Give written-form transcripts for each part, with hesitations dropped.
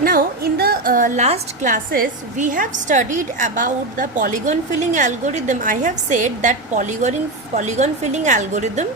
Now, in the last classes, we have studied about the polygon filling algorithm. I have said that polygon filling algorithm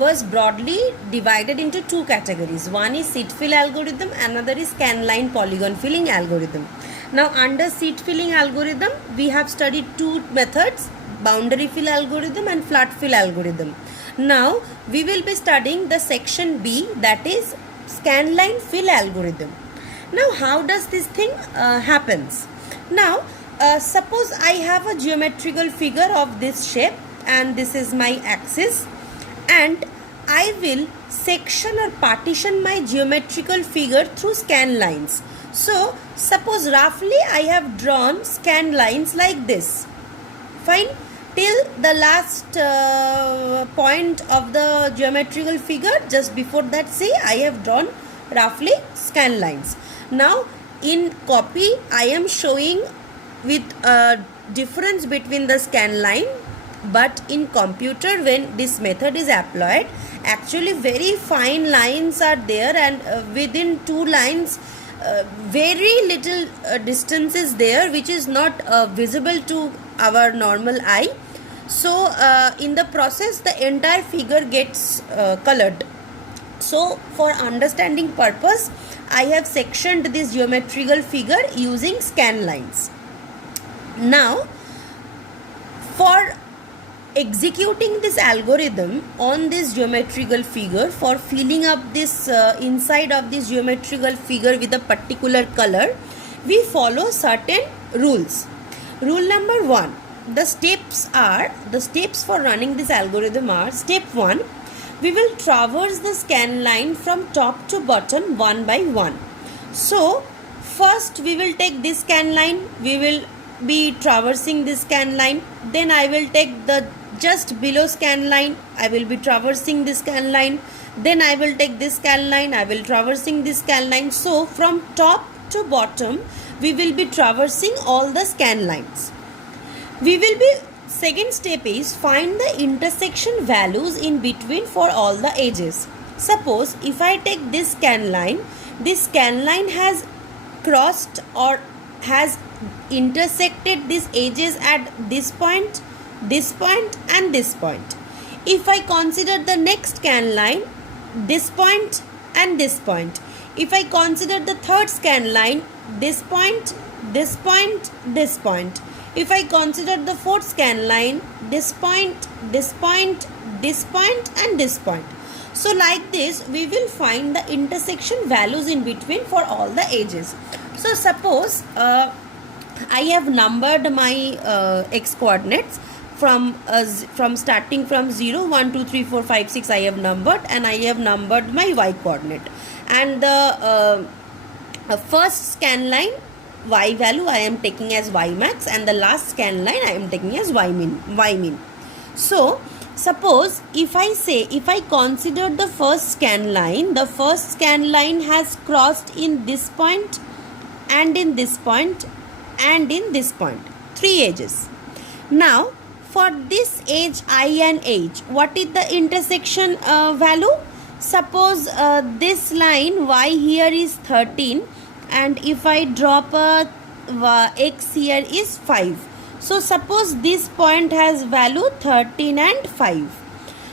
was broadly divided into two categories. One is seed fill algorithm, another is scanline polygon filling algorithm. Now, under seed filling algorithm, we have studied two methods: boundary fill algorithm and flat fill algorithm. Now, we will be studying the section B, that is scanline fill algorithm. Now, how does this thing happens? Now, suppose I have a geometrical figure of this shape, and this is my axis, and I will section or partition my geometrical figure through scan lines. So, suppose roughly I have drawn scan lines like this. Fine. Till the last point of the geometrical figure, just before that, say I have drawn roughly scan lines. Now, in copy, I am showing with a difference between the scan line, but in computer, when this method is applied, actually very fine lines are there, and within two lines, very little distance is there, which is not visible to our normal eye. So, in the process, the entire figure gets colored. So, for understanding purpose, I have sectioned this geometrical figure using scan lines. Now, for executing this algorithm on this geometrical figure, for filling up this inside of this geometrical figure with a particular color, we follow certain rules. Rule number 1. The steps for running this algorithm are: step 1, we will traverse the scan line from top to bottom one by one. So, first we will take this scan line, we will be traversing this scan line. Then I will take the just below scan line, I will be traversing this scan line. Then I will take this scan line, I will traversing this scan line. So, from top to bottom, we will be traversing all the scan lines. Second step is find the intersection values in between for all the edges. Suppose if I take this scan line has crossed or has intersected these edges at this point and this point. If I consider the next scan line, this point and this point. If I consider the third scan line, this point, this point, this point. If I consider the fourth scan line, this point, this point, this point and this point. So like this, we will find the intersection values in between for all the edges. So suppose I have numbered my x coordinates from starting from 0, 1, 2, 3, 4, 5, 6 I have numbered, and I have numbered my y coordinate. And the first scan line y value I am taking as y max, and the last scan line I am taking as y min. So, suppose if I consider the first scan line has crossed in this point and in this point and in this point, 3 edges. Now, for this edge I and h, what is the intersection value? Suppose this line y here is 13, and if I drop a x here is 5. So suppose this point has value 13 and 5.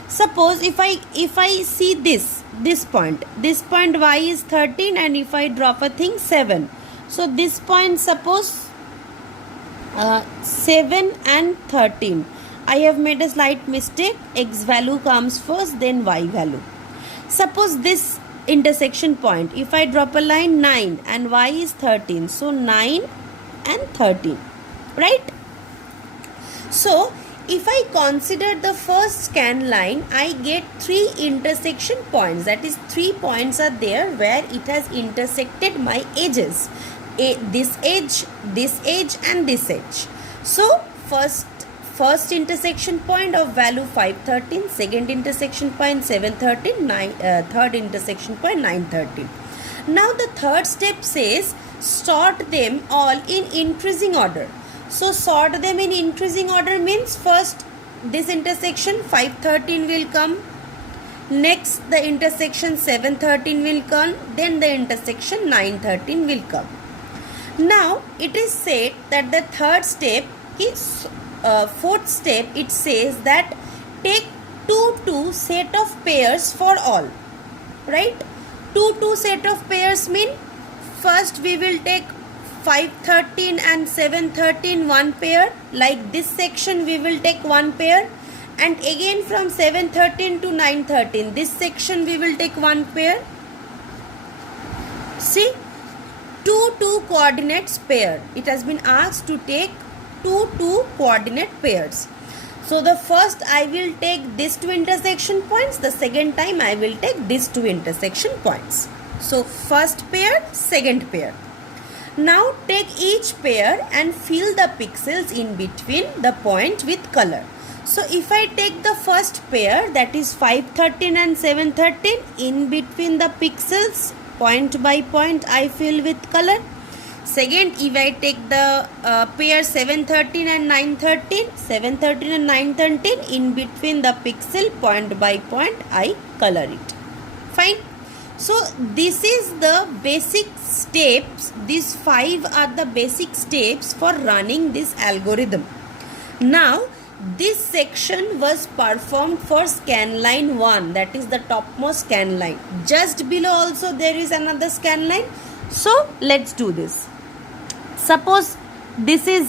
Suppose if I see this point y is 13, and if I drop a thing 7. So this point, suppose 7 and 13. I have made a slight mistake. X value comes first, then y value. Suppose this intersection point, if I drop a line 9 and y is 13, so 9 and 13, right? So if I consider the first scan line, I get 3 intersection points, that is 3 points are there where it has intersected my edges, this edge and this edge. So first intersection point of value 513, second intersection point 713, third intersection point 913. Now the third step says sort them all in increasing order. So sort them in increasing order means first this intersection 513 will come, Next the intersection 713 will come, then the intersection 913 will come. Now it is said that the third step is fourth step, it says that take 2 set of pairs for all, right? 2 set of pairs mean first we will take 513 and 713 one pair, like this section we will take one pair, and again from 713 to 913 this section we will take one pair. See, 2 coordinates pair. It has been asked to take 2 coordinate pairs. So the first I will take these 2 intersection points, the second time I will take these 2 intersection points. So first pair, second pair. Now take each pair and fill the pixels in between the point with color. So if I take the first pair, that is 513 and 713, in between the pixels point by point I fill with color. Second, if I take the pair 713 and 913, 713 and 913, in between the pixel point by point I color it. Fine. So this is the basic steps. These 5 are the basic steps for running this algorithm. Now this section was performed for scanline 1, that is the topmost scan line. Just below also there is another scan line. So let's do this. Suppose this is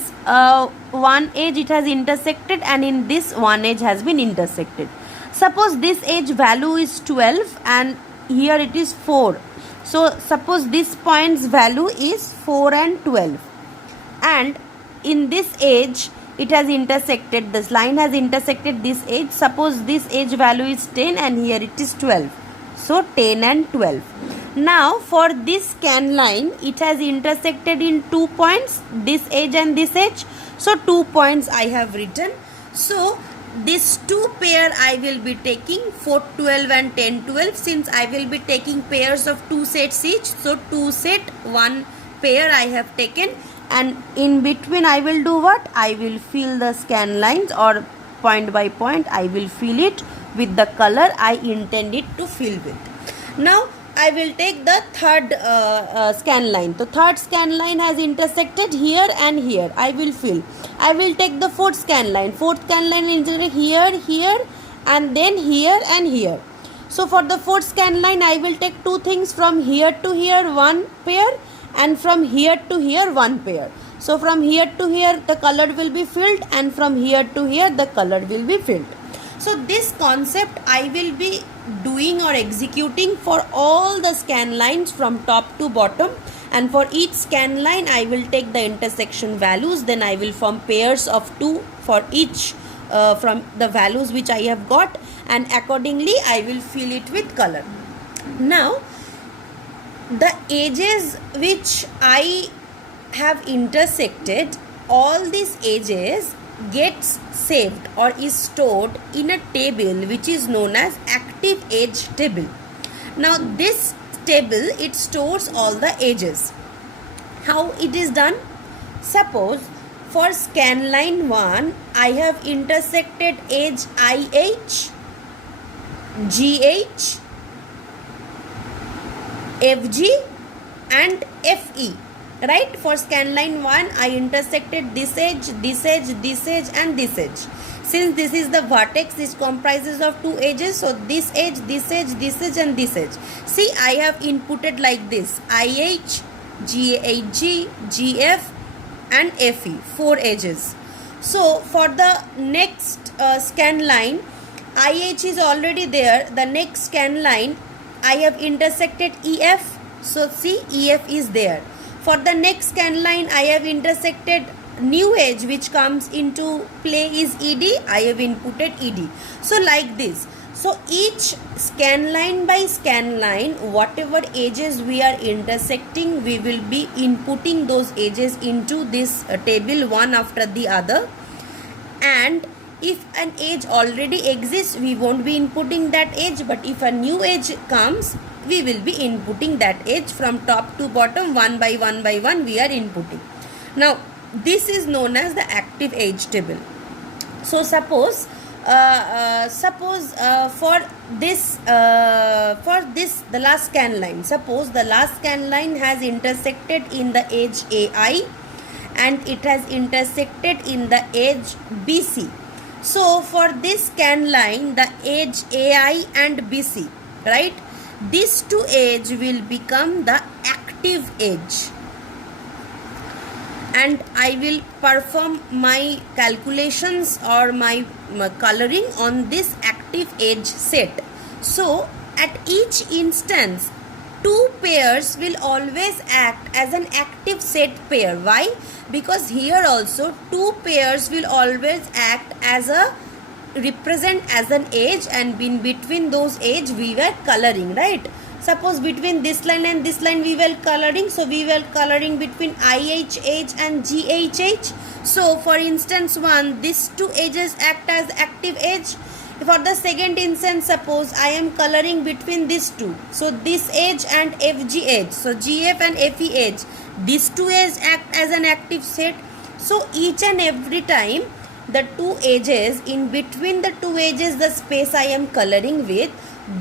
one edge, it has intersected, and in this one edge has been intersected. Suppose this edge value is 12 and here it is 4. So suppose this point's value is 4 and 12, and in this edge it has intersected, this line has intersected this edge. Suppose this edge value is 10 and here it is 12. So 10 and 12. Now for this scan line, it has intersected in 2 points, this edge and this edge. So 2 points I have written. So this 2 pair I will be taking 4 12 and 10 12, since I will be taking pairs of 2 sets each. So 2 set 1 pair I have taken, and in between I will do what? I will fill the scan lines, or point by point I will fill it with the color I intend it to fill with. Now I will take the third scan line. The third scan line has intersected here and here. I will fill. I will take the fourth scan line. Fourth scan line intersected here, here, and then here and here. So for the fourth scan line, I will take 2 things, from here to here 1 pair, and from here to here 1 pair. So from here to here the color will be filled, and from here to here the color will be filled. So this concept I will be doing or executing for all the scan lines from top to bottom, and for each scan line I will take the intersection values, then I will form pairs of 2 for each from the values which I have got, and accordingly I will fill it with color. Now the edges which I have intersected, all these edges gets saved or is stored in a table which is known as active edge table. Now this table, it stores all the edges. How it is done? Suppose for scan line 1 I have intersected edge IH, GH, FG and FE. Right, for scan line 1 I intersected this edge, this edge, this edge and this edge. Since this is the vertex, this comprises of 2 edges, so this edge, this edge, this edge and this edge. See, I have inputted like this: IH, GH, GF and FE, 4 edges. So for the next scan line, IH is already there. The next scan line I have intersected EF, so see, EF is there. For the next scan line I have intersected new edge which comes into play is ED, I have inputted ED. So like this. So each scan line by scan line, whatever edges we are intersecting, we will be inputting those edges into this table one after the other. And if an edge already exists, we won't be inputting that edge, but if a new edge comes, we will be inputting that edge from top to bottom, one by one by one we are inputting. Now this is known as the active edge table. So suppose suppose for this the last scan line, suppose the last scan line has intersected in the edge AI and it has intersected in the edge BC. So for this scan line, the edge AI and BC, right, these two edge will become the active edge, and I will perform my calculations or my coloring on this active edge set. So at each instance, two pairs will always act as an active set pair. Why? Because here also two pairs will always act as a represent as an edge, and in between those edge we were coloring, right? Suppose between this line and this line we were coloring, so we were coloring between IH edge and GH edge. So for instance 1, these two edges act as active edge. For the second instance, suppose I am coloring between these two, so this edge and FG edge, so GF and FE edge, these two edges act as an active set. So each and every time the two edges, in between the two edges the space I am coloring with,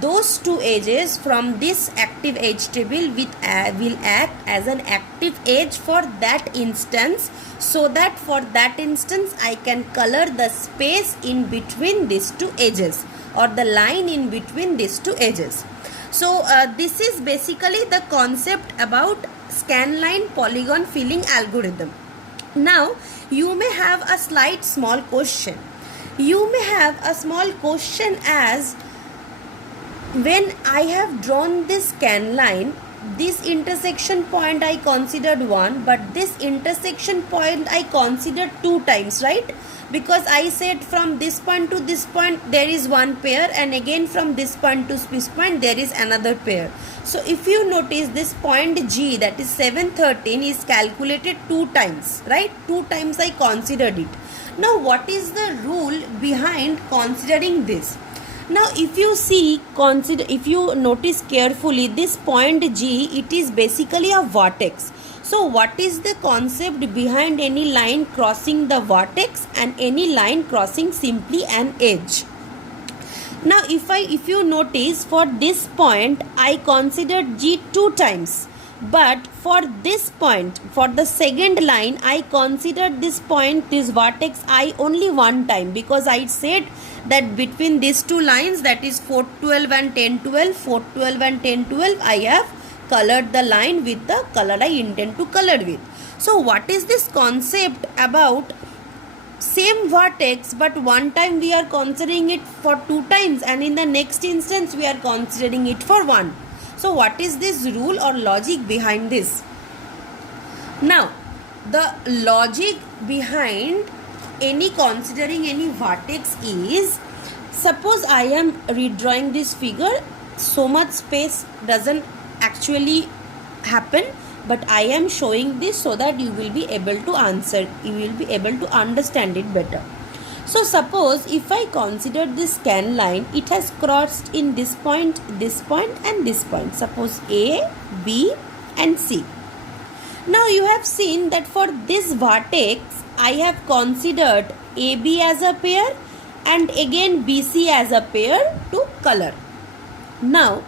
those two edges from this active edge table will act as an active edge for that instance, so that for that instance I can color the space in between these two edges or the line in between these two edges. So this is basically the concept about scanline polygon filling algorithm. Now you may have a slight small question. You may have a small question as, when I have drawn this scan line, this intersection point I considered 1, but this intersection point I considered 2 times, right? Because I said from this point to this point there is one pair, and again from this point to this point there is another pair. So if you notice, this point G, that is 713, is calculated 2 times, right? 2 times I considered it. Now what is the rule behind considering this? Now if you see, if you notice carefully, this point G, it is basically a vertex. So what is the concept behind any line crossing the vertex and any line crossing simply an edge? Now if you notice, for this point I considered G 2 times, but for this point, for the second line, I considered this point, this vertex I, only 1 time, because I said that between these two lines, that is 412 and 1012, 412 and 1012, I have colored the line with the color I intend to color with. So what is this concept about same vertex, but one time we are considering it for 2 times, and in the next instance we are considering it for 1. So what is this rule or logic behind this? Now the logic behind considering any vertex is, suppose I am redrawing this figure, so much space doesn't actually happen, but I am showing this so that you will be able to answer, you will be able to understand it better. So suppose if I consider this scan line, it has crossed in this point and this point, suppose A, B and C. Now you have seen that for this vertex I have considered AB as a pair and again BC as a pair to color. Now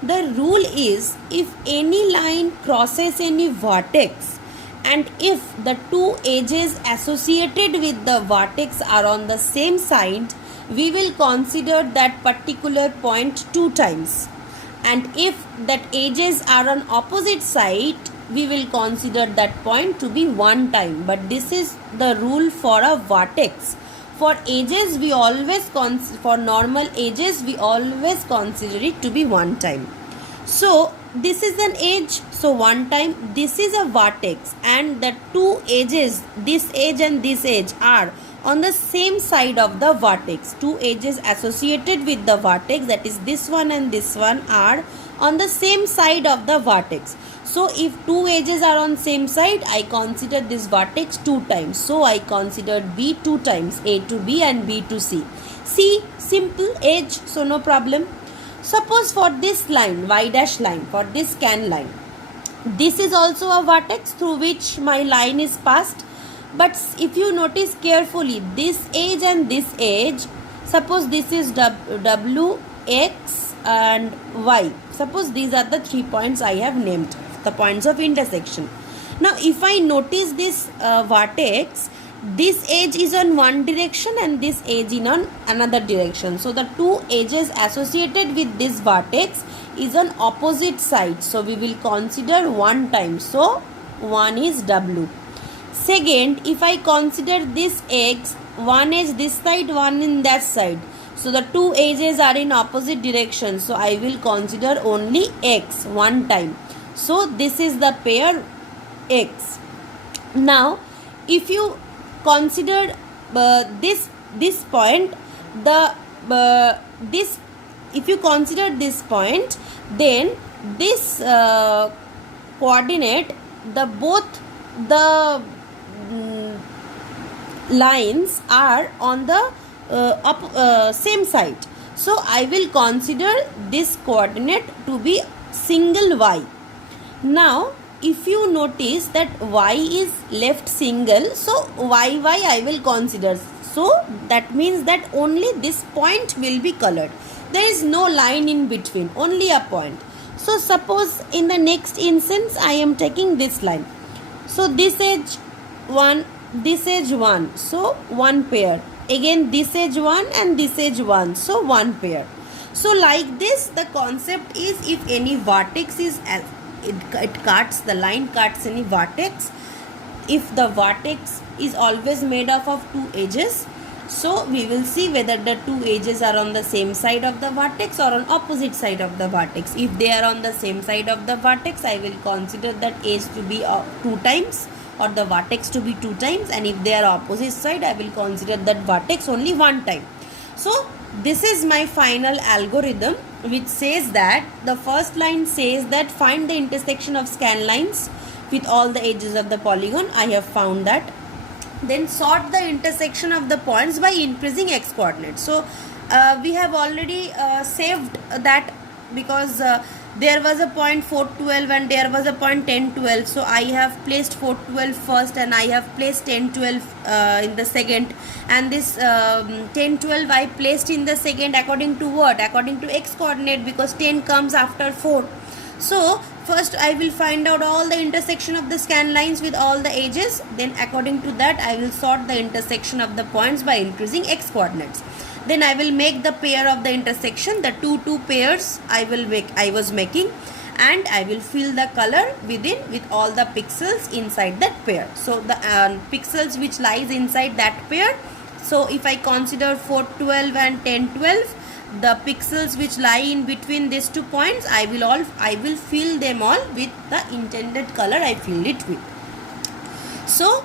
the rule is, if any line crosses any vertex and if the two edges associated with the vertex are on the same side, we will consider that particular point 2 times, and if that edges are on opposite side, we will consider that point to be 1 time. But this is the rule for a vertex. For edges we always for normal edges we always consider it to be 1 time. So this is an edge, so 1 time. This is a vertex, and the two edges, this edge and this edge, are on the same side of the vertex. Two edges associated with the vertex, that is this one and this one, are on the same side of the vertex. So if two edges are on same side, I consider this vertex 2 times. So I considered B 2 times, A to B and B to C. C, simple edge, so no problem. Suppose for this line, y dash line, for this scan line, this is also a vertex through which my line is passed. But if you notice carefully, this edge and this edge, Suppose this is W, X and Y. Suppose these are the 3 points I have named, the points of intersection. Now if I notice this vertex, this edge is on one direction and this edge is on another direction. So the two edges associated with this vertex is on opposite sides. So we will consider one time. So one is W. Second, if I consider this X, one edge this side, one in that side. So the two edges are in opposite direction. So I will consider only X one time. So this is the pair X. Now if you consider this point, if you consider this point, then this coordinate, both the lines are on the same side. So I will consider this coordinate to be single Y. Now if you notice that Y is left single, so YY I will consider. So that means that only this point will be colored. There is no line in between, only a point. So suppose in the next instance I am taking this line. So this edge 1, this edge 1, so one pair. Again this edge 1 and this edge 1, so one pair. So like this, the concept is, if any vertex is it cuts, the line cuts any vertex, if the vertex is always made up of two edges, so we will see whether the two edges are on the same side of the vertex or on opposite side of the vertex. If they are on the same side of the vertex, I will consider that edge to be 2 times or the vertex to be 2 times, and if they are opposite side, I will consider that vertex only 1 time. So this is my final algorithm, which says that the first line says that find the intersection of scan lines with all the edges of the polygon. I have found that. Then sort the intersection of the points by increasing x coordinates. So we have already saved that, because there was a point 412 and there was a point 1012. So I have placed 412 first and I have placed 1012 in the second, and this 1012 I placed in the second according to what? According to x coordinate, because 10 comes after 4. So first I will find out all the intersection of the scan lines with all the edges. Then according to that I will sort the intersection of the points by increasing x coordinates. Then I will make the pair of the intersection, the two pairs I was making, and I will fill the color within with all the pixels inside that pair. So the pixels which lies inside that pair. So if I consider 412 and 1012, the pixels which lie in between these 2 points, I will fill them all with the intended color I filled it with. So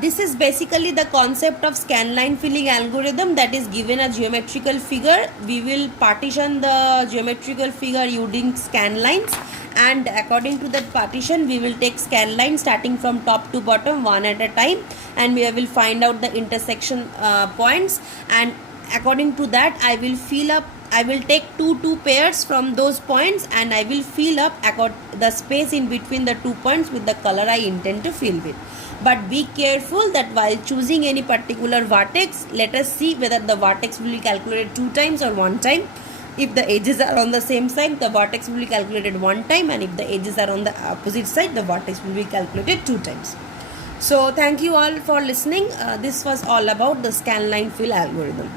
this is basically the concept of scanline filling algorithm, that is given a geometrical figure. We will partition the geometrical figure using scan lines, and according to that partition we will take scan lines starting from top to bottom one at a time, and we will find out the intersection points, and according to that I will take two pairs from those points, and I will fill up the space in between the 2 points with the color I intend to fill with. But be careful that while choosing any particular vertex, let us see whether the vertex will be calculated 2 times or 1 time. If the edges are on the same side, the vertex will be calculated 1 time, and if the edges are on the opposite side, the vertex will be calculated 2 times. So thank you all for listening. This was all about the scanline fill algorithm.